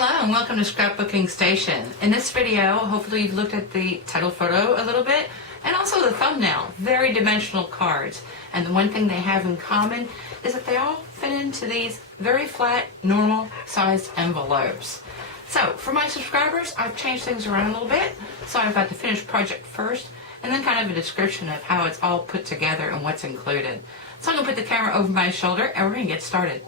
Hello and welcome to Scrapbooking Station. In this video, hopefully you've looked at the title photo a little bit and also the thumbnail. Very dimensional cards. And the one thing they have in common is that they all fit into these very flat, normal sized envelopes. So for my subscribers, I've changed things around a little bit. So I've got the finished project first and then kind of a description of how it's all put together and what's included. So I'm going to put the camera over my shoulder and we're going to get started.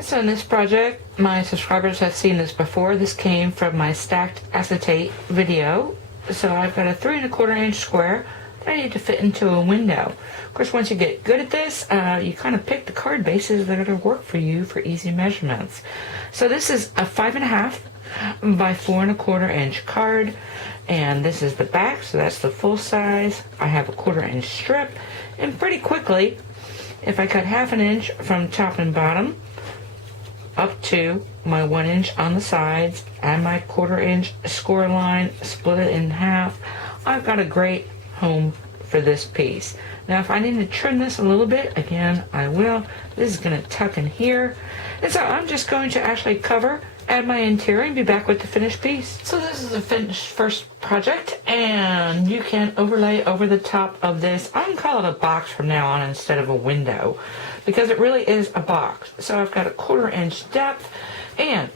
So in this project, my subscribers have seen this before. This came from my stacked acetate video. So I've got a 3 1/4 inch square that I need to fit into a window. Of course, once you get good at this, you kind of pick the card bases that are going to work for you for easy measurements. So this is a 5 1/2 by 4 1/4 inch card. And this is the back, so that's the full size. I have a 1/4 inch strip. And pretty quickly, if I cut 1/2 inch from top and bottom, up to my 1 inch on the sides, and my 1/4 inch score line, split it in half, I've got a great home for this piece. Now if I need to trim this a little bit, again, I will. This is going to tuck in here. And so I'm just going to actually cover, add my interior, and be back with the finished piece. So this is the finished first project, and you can overlay over the top of this. I can call it a box from now on instead of a window, because it really is a box. So I've got a 1/4 inch depth, and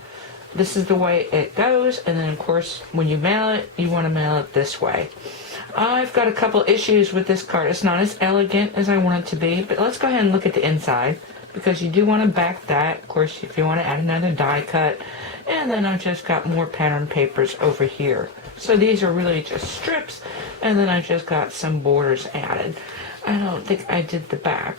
this is the way it goes. And then of course, when you mail it, you want to mail it this way. I've got a couple issues with this card. It's not as elegant as I want it to be, but let's go ahead and look at the inside, because you do want to back that. Of course, if you want to add another die cut. And then I've just got more pattern papers over here. So these are really just strips, and then I've just got some borders added. I don't think I did the back.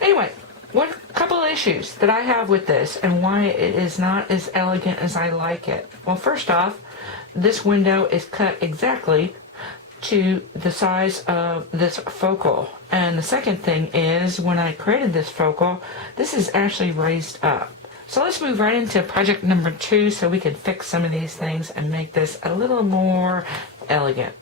Anyway, what couple of issues that I have with this and why it is not as elegant as I like it. Well, first off, this window is cut exactly to the size of this focal. And the second thing is, when I created this focal, this is actually raised up. So let's move right into project number 2 so we can fix some of these things and make this a little more elegant.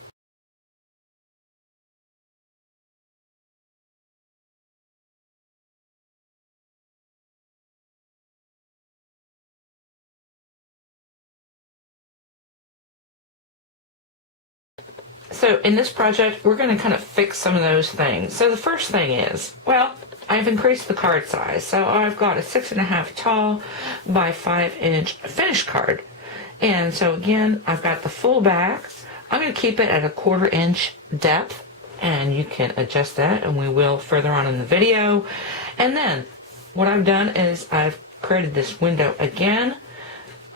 So in this project, we're going to kind of fix some of those things. So the first thing is, well, I've increased the card size. So I've got a 6 1/2 tall by 5 inch finished card. And so again, I've got the full back. I'm going to keep it at a 1/4 inch depth, and you can adjust that, and we will further on in the video. And then what I've done is I've created this window again.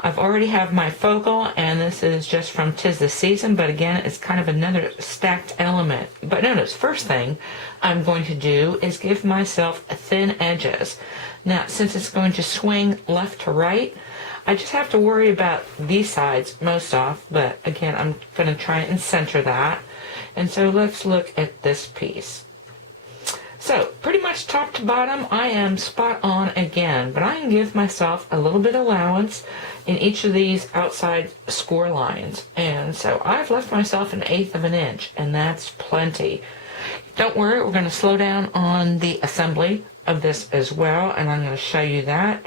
I've already have my focal, and this is just from 'Tis the Season, but again, it's kind of another stacked element. But notice, first thing I'm going to do is give myself thin edges. Now, since it's going to swing left to right, I just have to worry about these sides most off, but again, I'm going to try and center that. And so let's look at this piece. So, pretty much top to bottom, I am spot on again, but I can give myself a little bit allowance in each of these outside score lines. And so I've left myself an 1/8 of an inch, and that's plenty. Don't worry, we're going to slow down on the assembly of this as well, and I'm going to show you that.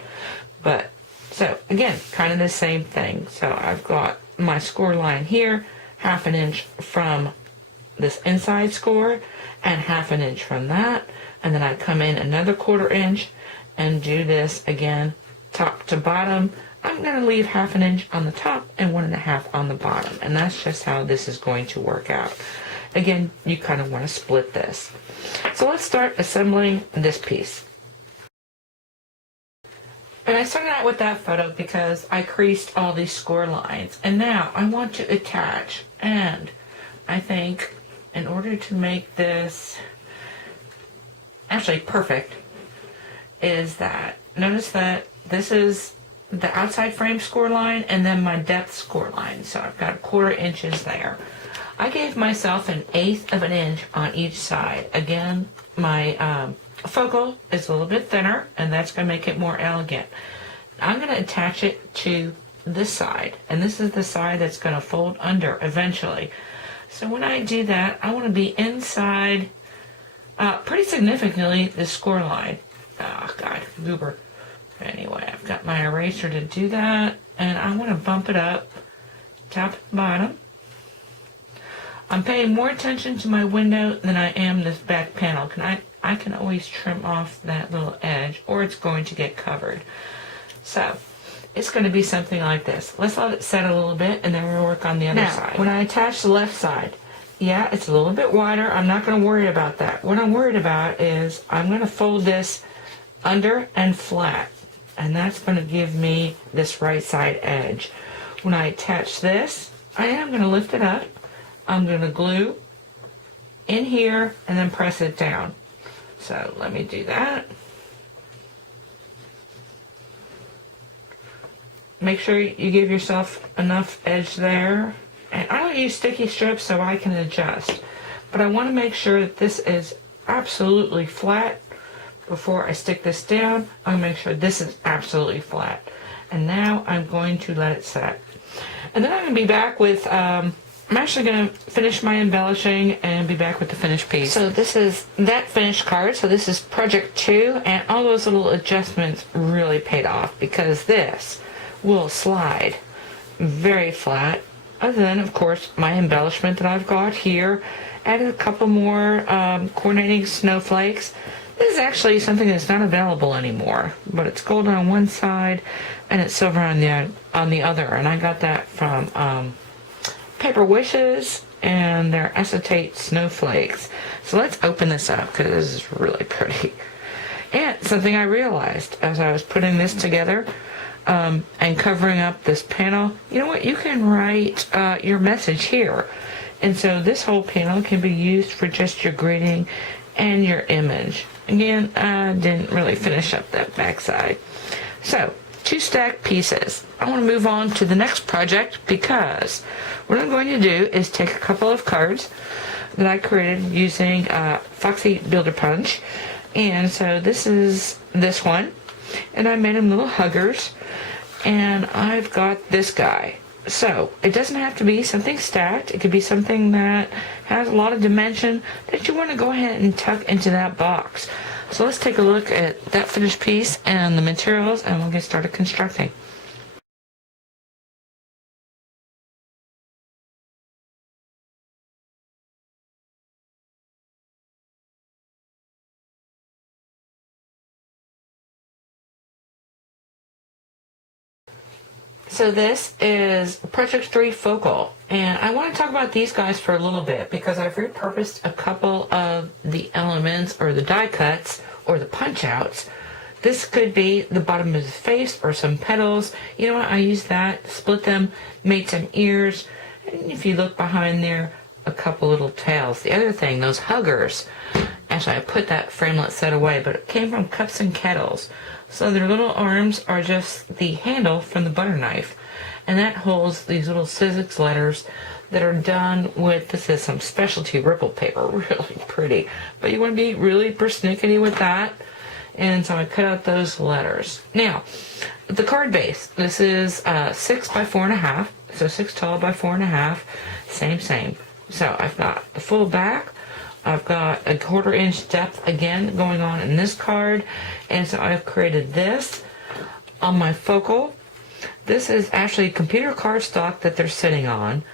But, so again, kind of the same thing. So I've got my score line here, 1/2 inch from this inside score, and 1/2 inch from that, and then I come in another 1/4 inch and do this again top to bottom. I'm going to leave 1/2 inch on the top and 1 1/2 on the bottom, and that's just how this is going to work out. Again, you kind of want to split this. So let's start assembling this piece. And I started out with that photo because I creased all these score lines, and now I want to attach, and I think in order to make this actually perfect is that, notice that this is the outside frame score line and then my depth score line. So I've got 1/4 inches there. I gave myself an 1/8 of an inch on each side. Again, my focal is a little bit thinner, and that's going to make it more elegant. I'm going to attach it to this side, and this is the side that's going to fold under eventually. So when I do that, I want to be inside pretty significantly the score line. oh God, goober. Anyway, I've got my eraser to do that, and I want to bump it up, top and bottom. I'm paying more attention to my window than I am this back panel. I can always trim off that little edge, or it's going to get covered. So, it's going to be something like this. Let's let it set a little bit, and then we'll work on the other side. When I attach the left side, yeah, it's a little bit wider. I'm not going to worry about that. What I'm worried about is I'm going to fold this under and flat, and that's going to give me this right side edge. When I attach this, I am going to lift it up. I'm going to glue in here and then press it down. So let me do that. Make sure you give yourself enough edge there. And I don't use sticky strips so I can adjust. But I want to make sure that this is absolutely flat before I stick this down. I'm going to make sure this is absolutely flat. And now I'm going to let it set. And then I'm going to be back with, I'm actually going to finish my embellishing and be back with the finished piece. So this is that finished card. So this is project 2, and all those little adjustments really paid off because this will slide very flat. Other than, of course, my embellishment that I've got here. Added a couple more coordinating snowflakes. This is actually something that's not available anymore, but it's gold on one side and it's silver on the other. And I got that from Paper Wishes and their acetate snowflakes. So let's open this up because this is really pretty. And something I realized as I was putting this together, and covering up this panel, you know what, you can write your message here, and so this whole panel can be used for just your greeting and your image. Again, I didn't really finish up that back side. So 2 stacked pieces. I want to move on to the next project because what I'm going to do is take a couple of cards that I created using Foxy Builder Punch, and so this is this one, and I made them little huggers. And I've got this guy. So it doesn't have to be something stacked. It could be something that has a lot of dimension that you want to go ahead and tuck into that box. So let's take a look at that finished piece and the materials, and we'll get started constructing. So this is Project 3 Focal, and I want to talk about these guys for a little bit because I've repurposed a couple of the elements or the die cuts or the punch outs. This could be the bottom of his face or some petals. You know what, I used that, split them, made some ears, and if you look behind there, a couple little tails. The other thing, those huggers, actually I put that framelit set away, but it came from Cups and Kettles. So their little arms are just the handle from the butter knife. And that holds these little Sizzix letters that are done with, this is some specialty ripple paper, really pretty. But you want to be really persnickety with that. And so I cut out those letters. Now, the card base, this is 6 by 4.5. So 6 tall by 4.5, same. So I've got the full back. I've got a 1/4 inch depth again going on in this card, and so I've created this on my focal. This is actually computer cardstock that they're sitting on,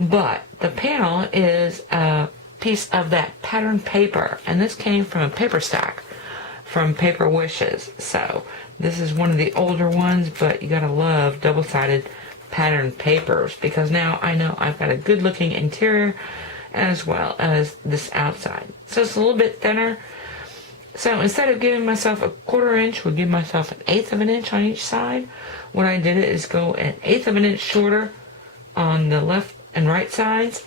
but the panel is a piece of that pattern paper, and this came from a paper stack from Paper Wishes. So this is one of the older ones, but you gotta love double-sided pattern papers because now I know I've got a good looking interior as well as this outside. So it's a little bit thinner. So instead of giving myself a 1/4 inch, we'll give myself 1/8 of an inch on each side. What I did is go 1/8 of an inch shorter on the left and right sides.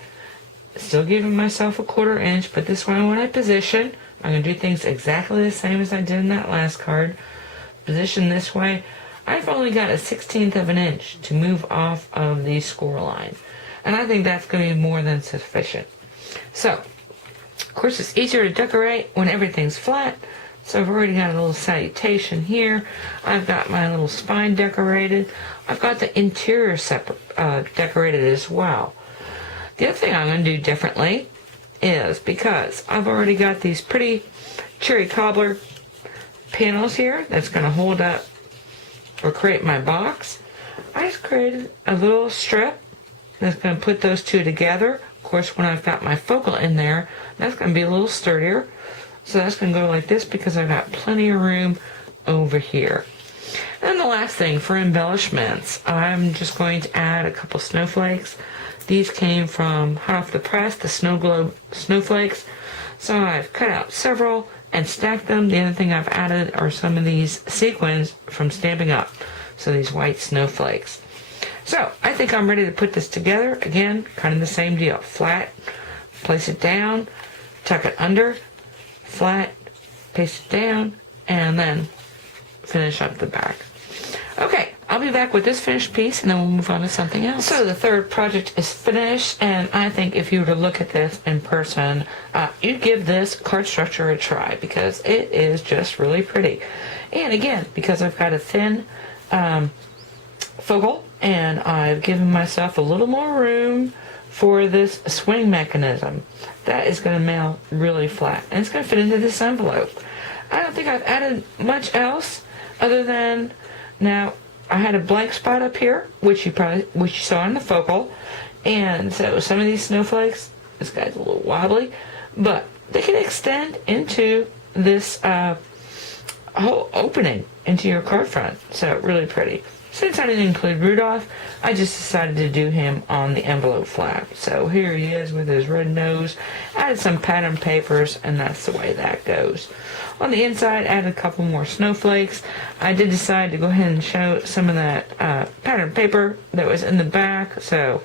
Still giving myself a 1/4 inch, but this one when I position, I'm going to do things exactly the same as I did in that last card. Position this way. I've only got a 1/16 of an inch to move off of the score line. And I think that's going to be more than sufficient. So, of course, it's easier to decorate when everything's flat. So I've already got a little salutation here. I've got my little spine decorated. I've got the interior decorated as well. The other thing I'm going to do differently is because I've already got these pretty cherry cobbler panels here that's going to hold up or create my box, I just created a little strip that's going to put those two together. Of course, when I've got my focal in there, that's going to be a little sturdier. So that's going to go like this because I've got plenty of room over here. And the last thing for embellishments, I'm just going to add a couple snowflakes. These came from hot off the press, the snow globe snowflakes. So I've cut out several and stacked them. The other thing I've added are some of these sequins from Stampin' Up. So these white snowflakes. So I think I'm ready to put this together. Again, kind of the same deal. Flat, place it down, tuck it under, flat, paste it down, and then finish up the back. Okay, I'll be back with this finished piece and then we'll move on to something else. So the third project is finished, and I think if you were to look at this in person, you'd give this card structure a try because it is just really pretty. And again, because I've got a thin focal and I've given myself a little more room for this swing mechanism, that is going to mail really flat and it's going to fit into this envelope. I don't think I've added much else other than, now I had a blank spot up here which you saw in the focal, and so some of these snowflakes, this guy's a little wobbly, but they can extend into this whole opening into your card front, so really pretty. Since I didn't include Rudolph, I just decided to do him on the envelope flap. So here he is with his red nose. Added some pattern papers, and that's the way that goes. On the inside, added a couple more snowflakes. I did decide to go ahead and show some of that pattern paper that was in the back. So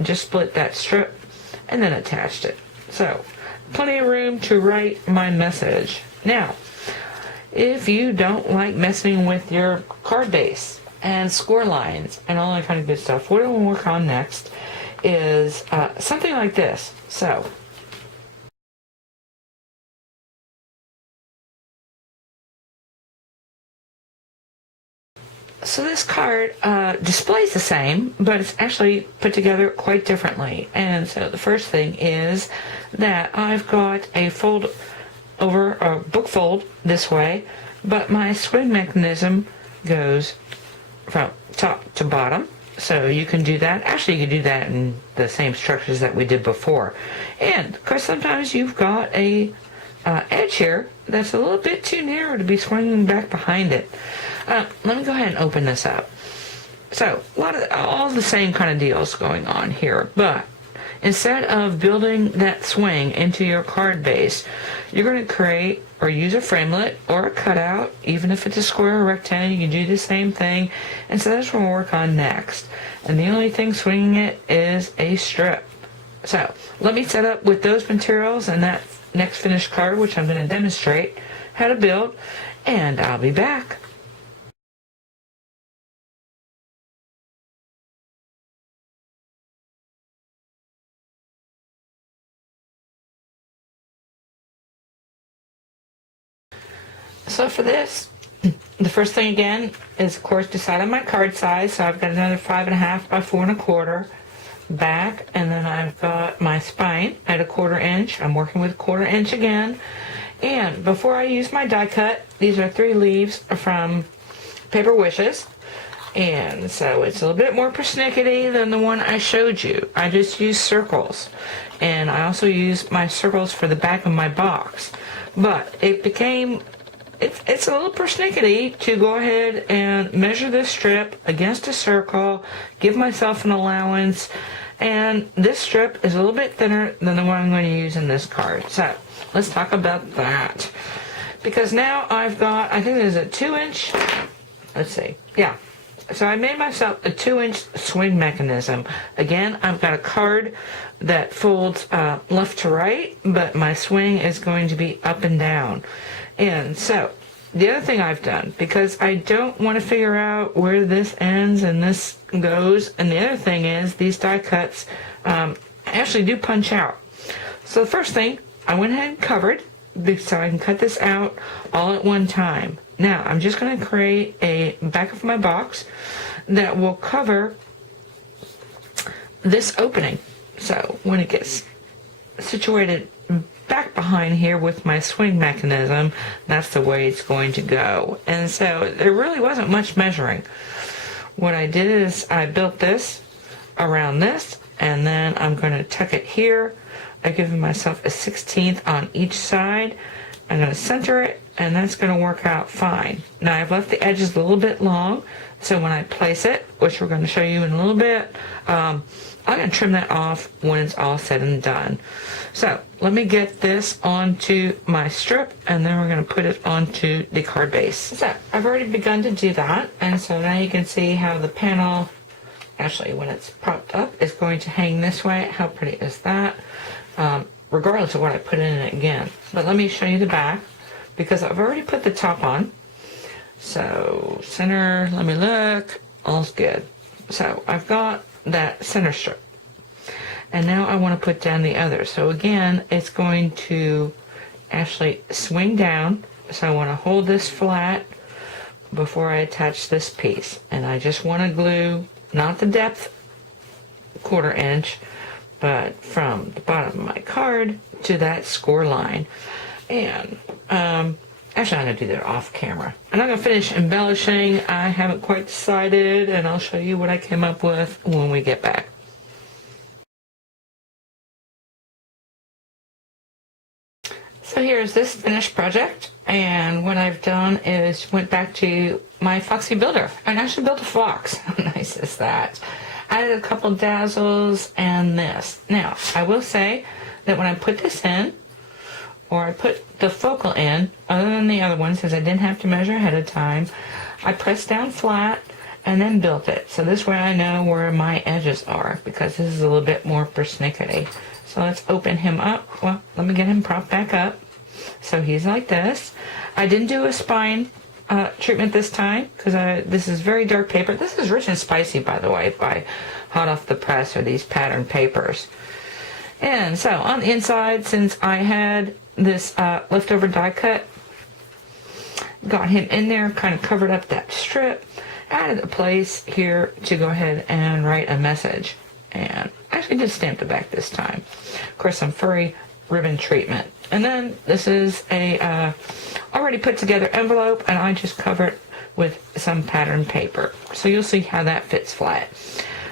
just split that strip and then attached it. So plenty of room to write my message. Now, if you don't like messing with your card base and score lines and all that kind of good stuff, what we'll work on next is something like this. So this card displays the same, but it's actually put together quite differently. And so the first thing is that I've got a fold over a book fold this way, but my swing mechanism goes from top to bottom. So you can do that. Actually, you can do that in the same structures that we did before. And of course, sometimes you've got a edge here that's a little bit too narrow to be swinging back behind it. Let me go ahead and open this up. So all the same kind of deals going on here, but instead of building that swing into your card base, you're going to create or use a framelit or a cutout. Even if it's a square or rectangle, you can do the same thing. And so that's what we'll work on next. And the only thing swinging it is a strip. So let me set up with those materials and that next finished card, which I'm going to demonstrate how to build, and I'll be back. So for this, the first thing again is, of course, decide on my card size. So I've got another 5.5 by 4.25 back, and then I've got my spine at 1/4 inch. I'm working with 1/4 inch again. And before I use my die cut, these are 3 leaves from Paper Wishes. And so it's a little bit more persnickety than the one I showed you. I just use circles. And I also use my circles for the back of my box. But it's a little persnickety to go ahead and measure this strip against a circle, give myself an allowance, and this strip is a little bit thinner than the one I'm going to use in this card. So let's talk about that. Because now I've got, I think there's a 2-inch, let's see, yeah. So I made myself a 2-inch swing mechanism. Again, I've got a card that folds left to right, but my swing is going to be up and down. And so the other thing I've done, because I don't want to figure out where this ends and this goes, and the other thing is these die cuts actually do punch out. So the first thing, I went ahead and covered so I can cut this out all at one time. Now I'm just going to create a back of my box that will cover this opening. So when it gets situated back behind here with my swing mechanism, that's the way it's going to go. And so there really wasn't much measuring. What I did is I built this around this, and then I'm going to tuck it here. I've given myself a 16th on each side. I'm going to center it, and that's going to work out fine. Now I've left the edges a little bit long, so when I place it, which we're going to show you in a little bit, I'm going to trim that off when it's all said and done. So let me get this onto my strip, and then we're going to put it onto the card base. So I've already begun to do that, and so now you can see how the panel, actually when it's propped up, is going to hang this way. How pretty is that? Regardless of what I put in it again. But let me show you the back, because I've already put the top on. So center, let me look, all's good. So I've got that center strip. And now I want to put down the other. So again, it's going to actually swing down. So I want to hold this flat before I attach this piece. And I just want to glue, not the depth 1/4 inch, but from the bottom of my card to that score line. And actually I'm going to do that off camera. And I'm going to finish embellishing. I haven't quite decided, and I'll show you what I came up with when we get back. So here's this finished project, and what I've done is went back to my Foxy Builder and actually built a fox. How nice is that? Added a couple dazzles and this. Now, I will say that when I put this in, or I put the focal in, other than the other ones, because I didn't have to measure ahead of time, I pressed down flat and then built it. So this way I know where my edges are, because this is a little bit more persnickety. So let's open him up. Well, let me get him propped back up. So he's like this. I didn't do a spine treatment this time, because this is very dark paper. This is Rich and Spicy, by the way, by Hot Off the Press, or these pattern papers. And so on the inside, since I had this leftover die cut, got him in there, kind of covered up that strip, added a place here to go ahead and write a message. And actually did stamp the back this time. Of course, some furry ribbon treatment. And then this is a already put together envelope, and I just cover it with some pattern paper. So you'll see how that fits flat.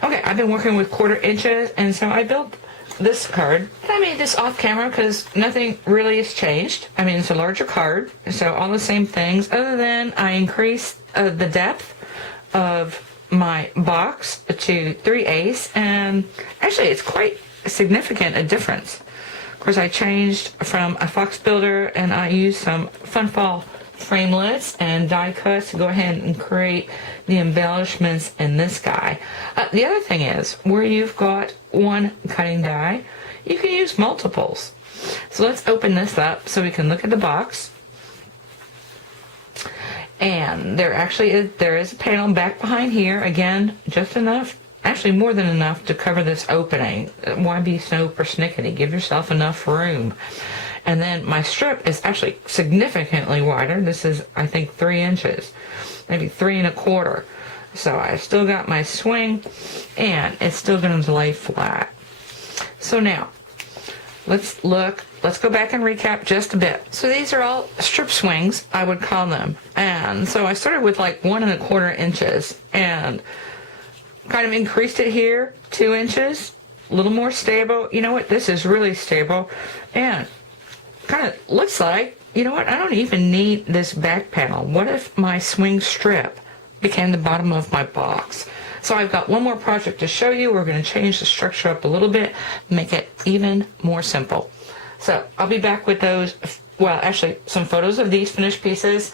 Okay, I've been working with 1/4 inches, and so I built this card. I made this off camera because nothing really has changed. I mean, it's a larger card, so all the same things, other than I increased the depth of my box to 3/8, and actually it's quite significant a difference. Of course, I changed from a Fox Builder, and I used some Fun Fall framelits and die cuts to go ahead and create the embellishments in this guy. The other thing is, where you've got one cutting die, you can use multiples. So let's open this up so we can look at the box. And there is a panel back behind here, again, just enough, actually more than enough to cover this opening. Why be so persnickety? Give yourself enough room. And then my strip is actually significantly wider. This is, I think, 3 inches, maybe 3 1/4. So I still got my swing, and it's still going to lay flat. So now, let's go back and recap just a bit. So these are all strip swings, I would call them. And so I started with like 1 1/4 inches, and kind of increased it here, 2 inches, a little more stable. You know what? This is really stable, and kind of looks like, you know what? I don't even need this back panel. What if my swing strip became the bottom of my box? So I've got one more project to show you. We're going to change the structure up a little bit, make it even more simple. So I'll be back with those, well, actually some photos of these finished pieces,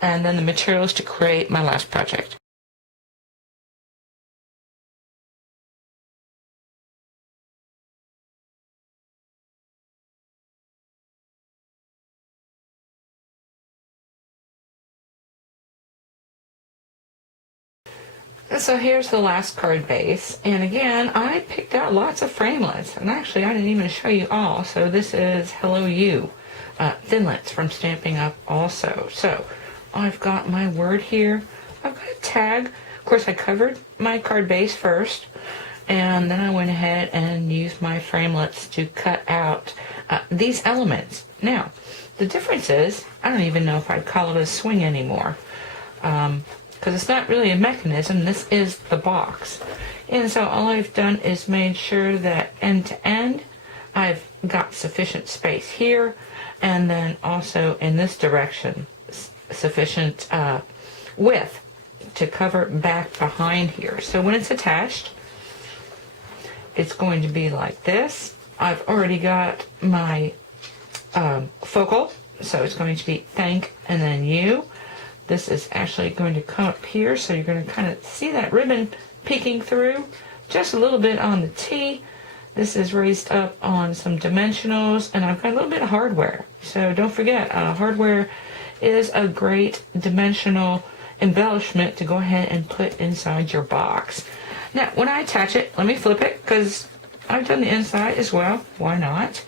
and then the materials to create my last project. So here's the last card base, and again I picked out lots of framelits, and actually I didn't even show you all. So this is Hello You thinlits from Stampin' Up! Also. So I've got my word here, I've got a tag. Of course I covered my card base first, And then I went ahead and used my framelits to cut out these elements. Now, the difference is, I don't even know if I'd call it a swing anymore, because it's not really a mechanism. This is the box. And so all I've done is made sure that end to end, I've got sufficient space here, and then also in this direction, sufficient width to cover back behind here. So when it's attached, it's going to be like this. I've already got my focal, so it's going to be thank and then you. This is actually going to come up here, so you're going to kind of see that ribbon peeking through just a little bit on the T. This is raised up on some dimensionals, and I've got a little bit of hardware. So don't forget, hardware is a great dimensional embellishment to go ahead and put inside your box. Now, when I attach it, let me flip it, because I've done the inside as well. Why not?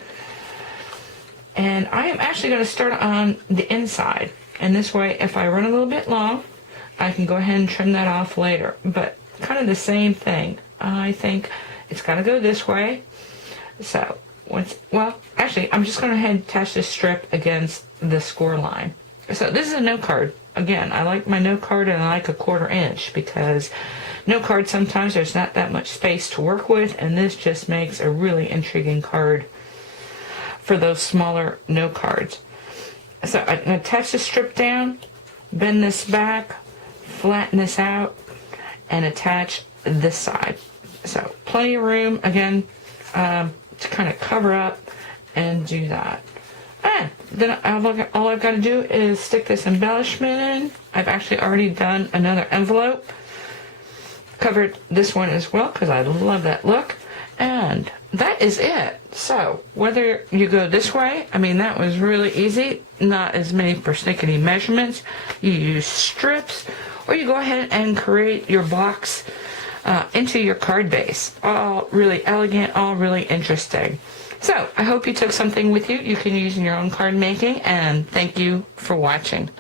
And I am actually going to start on the inside. And this way, if I run a little bit long, I can go ahead and trim that off later. But kind of the same thing. I think it's got to go this way. So, actually, I'm just going to go ahead and attach this strip against the score line. So this is a note card. Again, I like my note card, and I like a 1/4 inch, because note cards, sometimes there's not that much space to work with, and this just makes a really intriguing card for those smaller note cards. So I'm going to attach the strip down, bend this back, flatten this out, and attach this side. So plenty of room, again, to kind of cover up and do that. And then all I've got to do is stick this embellishment in. I've actually already done another envelope. Covered this one as well, because I love that look. And that is it. So whether you go this way, I mean, that was really easy. Not as many persnickety measurements. You use strips, or you go ahead and create your box into your card base. All really elegant, all really interesting. So I hope you took something with you you can use in your own card making, and thank you for watching.